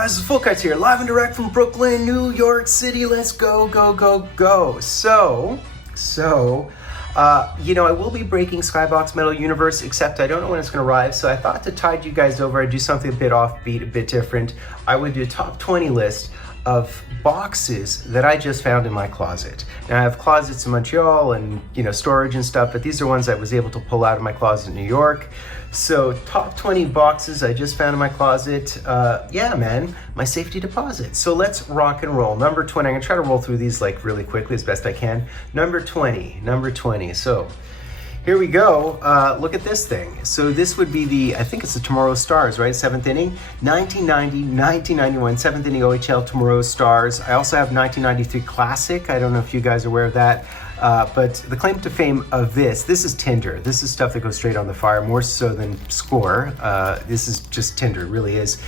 guys? It's Fultoncards here, live and direct from Brooklyn, New York City. Let's go, go, go, go. I will be breaking Skybox Metal Universe, except I don't know when it's going to arrive, so I thought to tide you guys over, I'd do something a bit offbeat, a bit different. I would do a top 20 list of boxes that I just found in my closet. Now I have closets in Montreal and storage and stuff, but these are ones I was able to pull out of my closet in New York. So top 20 boxes I just found in my closet. Yeah, man, my safety deposit. So let's rock and roll. Number 20, I'm gonna try to roll through these like really quickly as best I can. Number 20. So here we go. Look at this thing. So this would be I think it's the Tomorrow Stars, right? 7th inning, 1990, 1991, 7th inning OHL Tomorrow Stars. I also have 1993 Classic. I don't know if you guys are aware of that. But the claim to fame of this is Tinder. This is stuff that goes straight on the fire, more so than Score. This is just Tinder, it really is.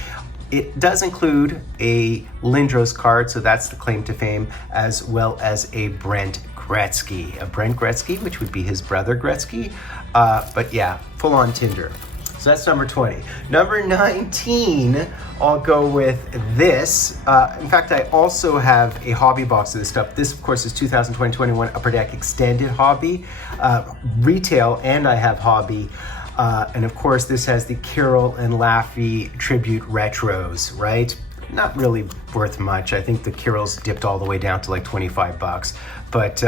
It does include a Lindros card, so that's the claim to fame, as well as a Brent Gretzky. A Brent Gretzky, which would be his brother Gretzky. But yeah, full on Tinder. So that's number 20. Number 19, I'll go with this. In fact, I also have a hobby box of this stuff. This, of course, is 2020-21 Upper Deck Extended Hobby, retail, and I have hobby. And of course, this has the Kirill and Laffy tribute retros, right? Not really worth much. I think the Kirill's dipped all the way down to like 25 bucks. But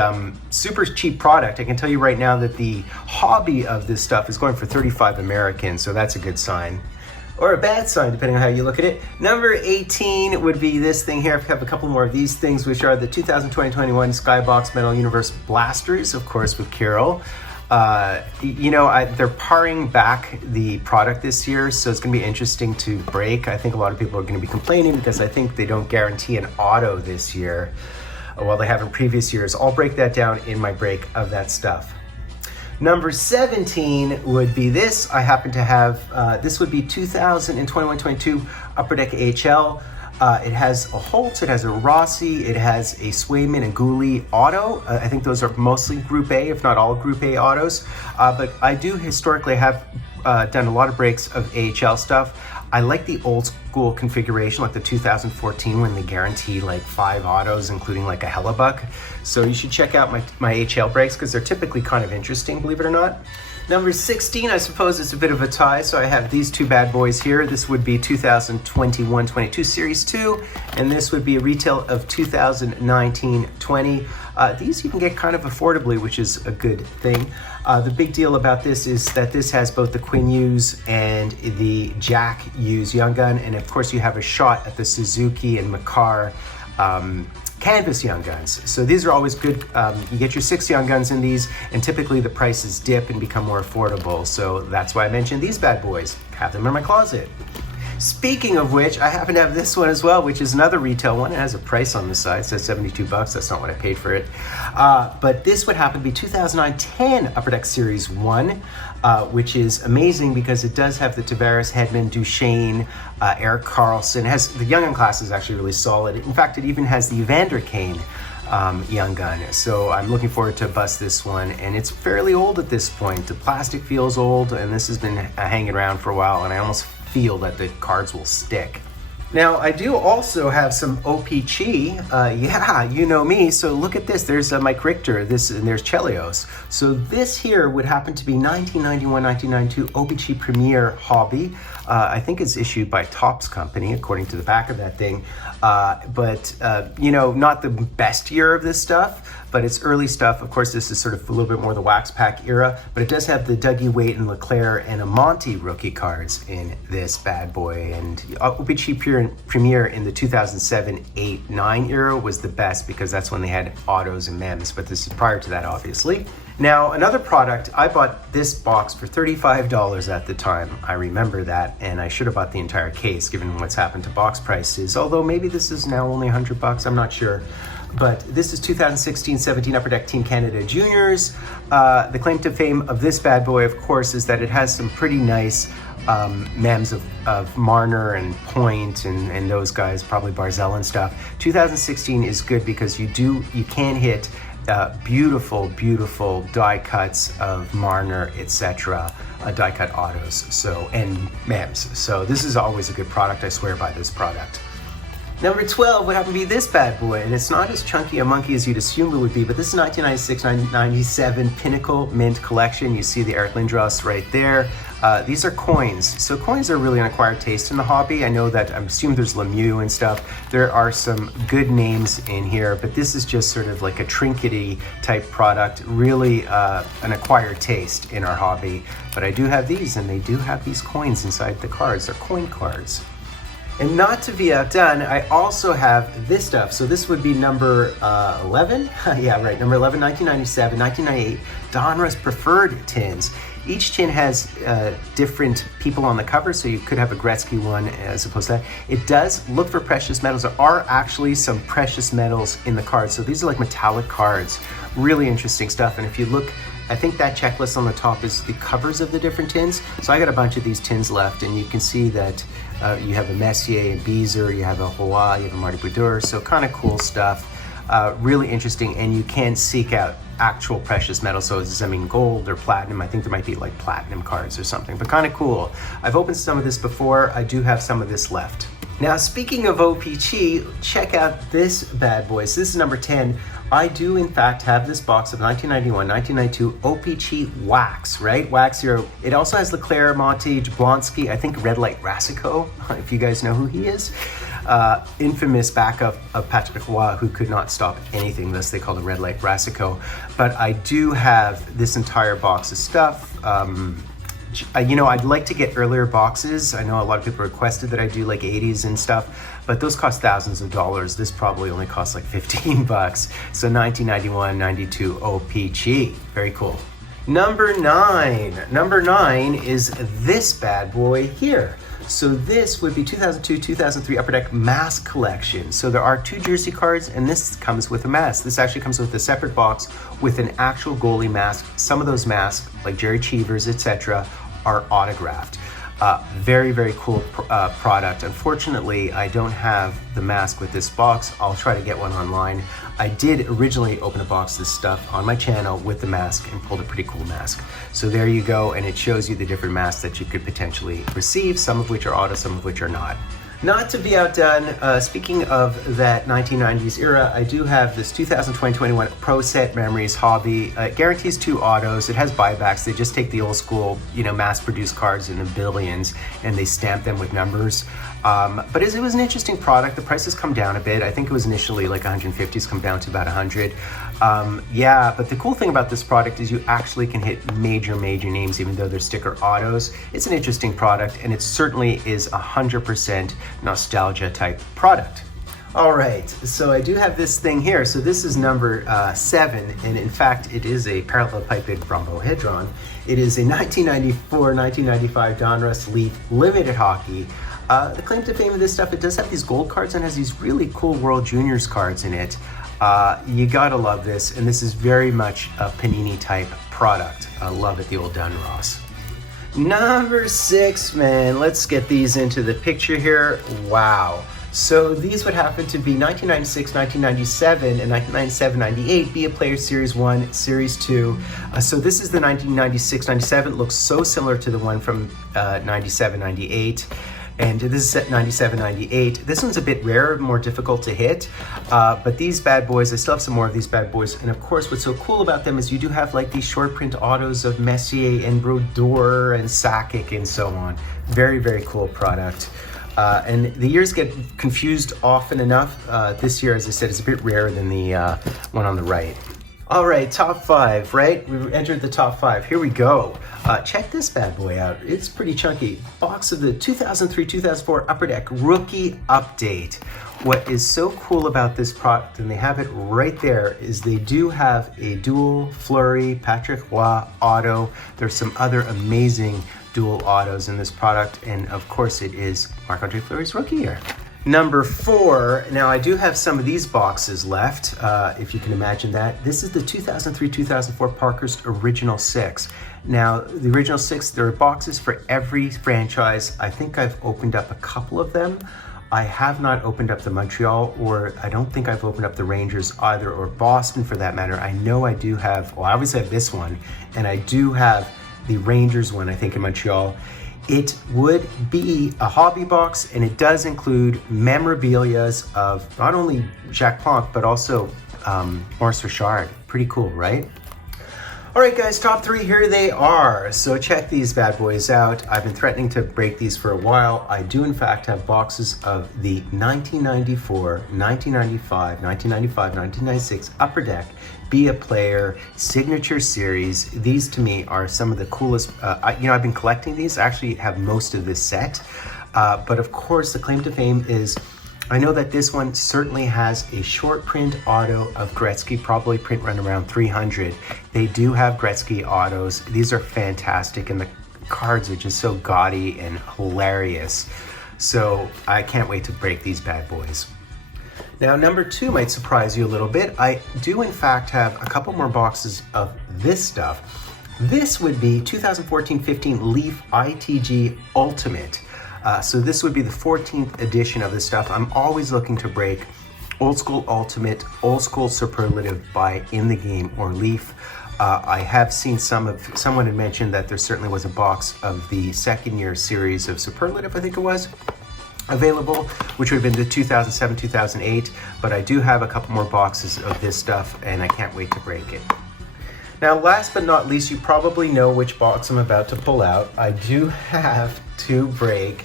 super cheap product. I can tell you right now that the hobby of this stuff is going for 35 American, so that's a good sign. Or a bad sign, depending on how you look at it. Number 18 would be this thing here. I have a couple more of these things, which are the 2020-21 Skybox Metal Universe Blasters, of course, with Kirill. They're paring back the product this year, so it's going to be interesting to break. I think a lot of people are going to be complaining because I think they don't guarantee an auto this year, while they have in previous years. I'll break that down in my break of that stuff. Number 17 would be this. I happen to have, this would be 2021-22 Upper Deck AHL. It has a Holtz, it has a Rossi, it has a Swayman and Gooley auto. I think those are mostly Group A, if not all Group A autos. But I do historically have done a lot of breaks of AHL stuff. I like the old school configuration, like the 2014 when they guarantee like 5 autos, including like a Hellebuck. So you should check out my AHL breaks because they're typically kind of interesting, believe it or not. Number 16, I suppose it's a bit of a tie, so I have these two bad boys here. This would be 2021-22 Series 2, and this would be a retail of 2019-20. These you can get kind of affordably, which is a good thing. The big deal about this is that this has both the Quinn Hughes and the Jack Hughes Young Gun, and of course you have a shot at the Suzuki and Makar Canvas Young Guns. So these are always good. You get your 6 Young Guns in these, and typically the prices dip and become more affordable. So that's why I mentioned these bad boys. Have them in my closet. Speaking of which, I happen to have this one as well, which is another retail one. It has a price on the side. It says 72 bucks. That's not what I paid for it. But this would happen to be 2009-10 Upper Deck Series 1, which is amazing because it does have the Tavares, Hedman, Duchesne, Eric Carlson. The Young Gun class is actually really solid. In fact, it even has the Evander Kane Young Gun. So I'm looking forward to bust this one. And it's fairly old at this point. The plastic feels old, and this has been hanging around for a while, and I almost feel that the cards will stick. Now, I do also have some OPC. Yeah, you know me. So look at this. There's Mike Richter. And there's Chelios. So this here would happen to be 1991-1992 OPC Premier Hobby. I think it's issued by Topps Company, according to the back of that thing. Not the best year of this stuff, but it's early stuff. Of course, this is sort of a little bit more the wax pack era, but it does have the Dougie Weight and Leclerc and Amonte rookie cards in this bad boy. And OPC Premier in the 2007, 8, 9 era was the best because that's when they had autos and mems, but this is prior to that, obviously. Now, another product, I bought this box for $35 at the time. I remember that, and I should have bought the entire case given what's happened to box prices, although maybe this is now only 100 bucks, I'm not sure. But this is 2016-17 Upper Deck Team Canada Juniors. The claim to fame of this bad boy, of course, is that it has some pretty nice mems of Marner and Point and those guys, probably Barzell and stuff. 2016 is good because you can hit beautiful die cuts of Marner, etc. Die cut autos, and mems. So this is always a good product. I swear by this product. Number 12 would happen to be this bad boy, and it's not as chunky a monkey as you'd assume it would be, but this is 1996-1997 Pinnacle Mint Collection. You see the Eric Lindros right there. These are coins. So coins are really an acquired taste in the hobby. I know that, I'm assuming there's Lemieux and stuff. There are some good names in here, but this is just sort of like a trinkety type product, really an acquired taste in our hobby. But I do have these, and they do have these coins inside the cards. They're coin cards. And not to be outdone, I also have this stuff. So this would be number 11. Yeah, right, number 11, 1997, 1998, Donruss Preferred tins. Each tin has different people on the cover, so you could have a Gretzky one as opposed to that. It does look for precious metals. There are actually some precious metals in the cards. So these are like metallic cards. Really interesting stuff. And if you look, I think that checklist on the top is the covers of the different tins. So I got a bunch of these tins left, and you can see that you have a Messier and Beezer, you have a Hoa, you have a Marty Brodeur, so kind of cool stuff. Really interesting, and you can seek out actual precious metals, so does that mean gold or platinum? I think there might be like platinum cards or something, but kind of cool. I've opened some of this before. I do have some of this left. Now, speaking of OPC, check out this bad boy. So this is number 10. I do, in fact, have this box of 1991, 1992 OPC Wax, right? Wax Zero. It also has Leclerc, Monte, Jablonski, I think Red Light Rasico, if you guys know who he is. Infamous backup of Patrick Roy, who could not stop anything, thus they call the Red Light Rasico. But I do have this entire box of stuff. You know, I'd like to get earlier boxes. I know a lot of people requested that I do like 80s and stuff, but those cost thousands of dollars. This probably only costs like 15 bucks. So 1991, 92 OPG. Very cool. Number 9. Number 9 is this bad boy here. So this would be 2002-2003 Upper Deck Mask Collection. So there are 2 jersey cards, and this comes with a mask. This actually comes with a separate box with an actual goalie mask. Some of those masks, like Jerry Cheevers, etc., are autographed. Very, very cool product. Unfortunately, I don't have the mask with this box. I'll try to get one online. I did originally open a box of this stuff on my channel with the mask and pulled a pretty cool mask. So there you go, and it shows you the different masks that you could potentially receive, some of which are auto, some of which are not. Not to be outdone, speaking of that 1990s era, I do have this 2020-21 Pro Set Memories Hobby. It guarantees 2 autos. It has buybacks. They just take the old school, you know, mass-produced cards in the billions, and they stamp them with numbers. But it was an interesting product. The prices come down a bit. I think it was initially like 150, it's come down to about 100. Yeah, but the cool thing about this product is you actually can hit major names, even though they're sticker autos. It's an interesting product, and it certainly is 100% nostalgia type product. All right, so I do have this thing here. So this is number 7, and in fact, it is a parallelepiped rhombohedron. It is a 1994-1995 Donruss Leaf Limited Hockey. The claim to fame of this stuff, it does have these gold cards and has these really cool World Juniors cards in it. You gotta love this, and this is very much a Panini type product. I love it, the old Donruss. Number 6, man, let's get these into the picture here. Wow. So these would happen to be 1996, 1997, and 1997-98 Be a Player Series 1, Series 2. So this is the 1996-97. Looks so similar to the one from 97-98. And this is set 97-98. This one's a bit rarer, more difficult to hit. But these bad boys, I still have some more of these bad boys. And of course, what's so cool about them is you do have like these short print autos of Messier and Brodeur and Sakic and so on. Very, very cool product. And the years get confused often enough. This year, as I said, is a bit rarer than the one on the right. All right, top 5, right? We've entered the top 5. Here we go. Check this bad boy out. It's pretty chunky. Box of the 2003-2004 Upper Deck Rookie Update. What is so cool about this product, and they have it right there, is they do have a dual Fleury Patrick Roy auto. There's some other amazing dual autos in this product, and of course it is Marc-Andre Fleury's rookie year. Number 4, now I do have some of these boxes left, if you can imagine that. This is the 2003-2004 Parkhurst Original 6. Now, the Original 6, there are boxes for every franchise. I think I've opened up a couple of them. I have not opened up the Montreal, or I don't think I've opened up the Rangers either, or Boston for that matter. I know I do have, well, I obviously have this one, and I do have the Rangers one, I think, in Montreal. it would be a hobby box, and it does include memorabilias of not only Jacques Plante, but also Maurice Richard. Pretty cool, right? All right, guys, top 3, here they are. So check these bad boys out. I've been threatening to break these for a while. I do, in fact, have boxes of the 1994, 1995, 1995, 1996 Upper Deck Be a Player Signature Series. These, to me, are some of the coolest. I've been collecting these. I actually have most of this set. But, of course, the claim to fame is I know that this one certainly has a short print auto of Gretzky, probably print run around 300. They do have Gretzky autos. These are fantastic, and the cards are just so gaudy and hilarious. So I can't wait to break these bad boys. Now, number 2 might surprise you a little bit. I do, in fact, have a couple more boxes of this stuff. This would be 2014-15 Leaf ITG Ultimate. So this would be the 14th edition of this stuff. I'm always looking to break Old School Ultimate, Old School Superlative by In the Game or Leaf. I have seen someone had mentioned that there certainly was a box of the second year series of Superlative, I think it was, available, which would have been the 2007-2008. But I do have a couple more boxes of this stuff, and I can't wait to break it. Now, last but not least, you probably know which box I'm about to pull out. I do have to break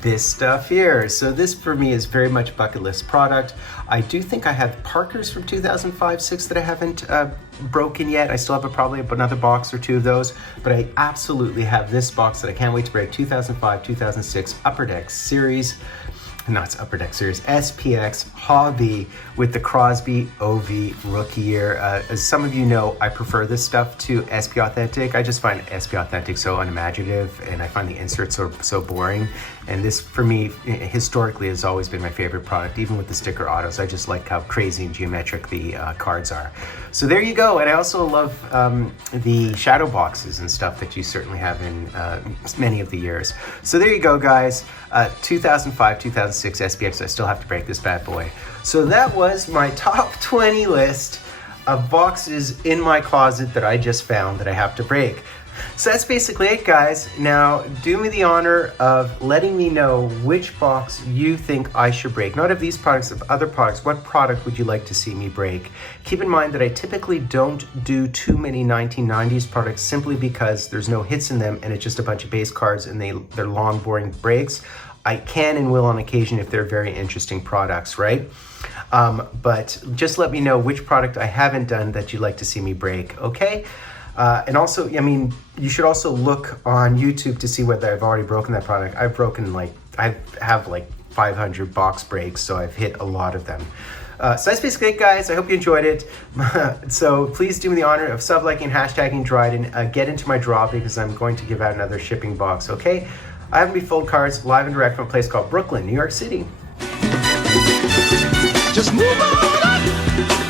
this stuff here. So this for me is very much bucket list product. I do think I have Parkers from 2005-06 that I haven't broken yet. I still have probably another box or 2 of those, but I absolutely have this box that I can't wait to break, 2005-2006 Upper Deck Series. Not Upper Deck Series, SPX Hobby with the Crosby OV rookie year. As some of you know, I prefer this stuff to SP Authentic. I just find SP Authentic so unimaginative, and I find the inserts so boring. And this, for me, historically has always been my favorite product, even with the sticker autos. I just like how crazy and geometric the cards are. So there you go. And I also love the shadow boxes and stuff that you certainly have in many of the years. So there you go, guys. 2005, 2006 SPX. I still have to break this bad boy. So that was my top 20 list of boxes in my closet that I just found that I have to break. So that's basically it, guys. Now, do me the honor of letting me know which box you think I should break. Not of these products, of other products. What product would you like to see me break? Keep in mind that I typically don't do too many 1990s products simply because there's no hits in them and it's just a bunch of base cards and they're long, boring breaks. I can and will on occasion if they're very interesting products, right? But just let me know which product I haven't done that you'd like to see me break, okay? And also, I mean, you should also look on YouTube to see whether I've already broken that product. I have like 500 box breaks, so I've hit a lot of them. So that's basically it, guys. I hope you enjoyed it. So please do me the honor of sub-liking, hashtagging Dryden. Get into my draw because I'm going to give out another shipping box, okay? I have to be Fultoncards live and direct from a place called Brooklyn, New York City. Just move on up.